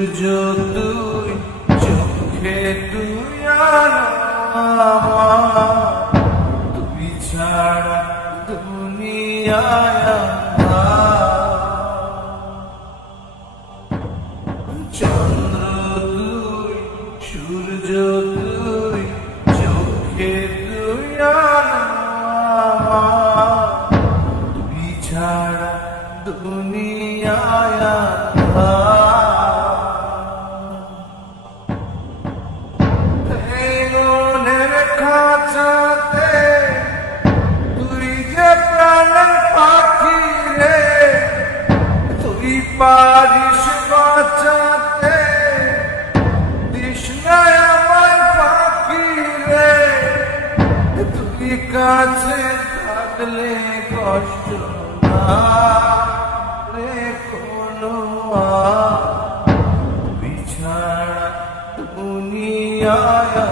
সূর্য তুই, চোখে তুই আর আমার, তুই ছাড়া দুনিয়ায় চন্দ্র তুই, সূর্য তুই, চোখে তুই আর আমার, তুই ছাড়া দুনিয়ায় মনের খাঁচাতে তুই যে প্রাণের পাখি রে, তুই পারিস বাঁচাতে তৃষ্ণায় আমার পাখি রে, তুই কাছে থাকলে কষ্ট না রে কোনো, তুই ছাড়া দুনিয়ায়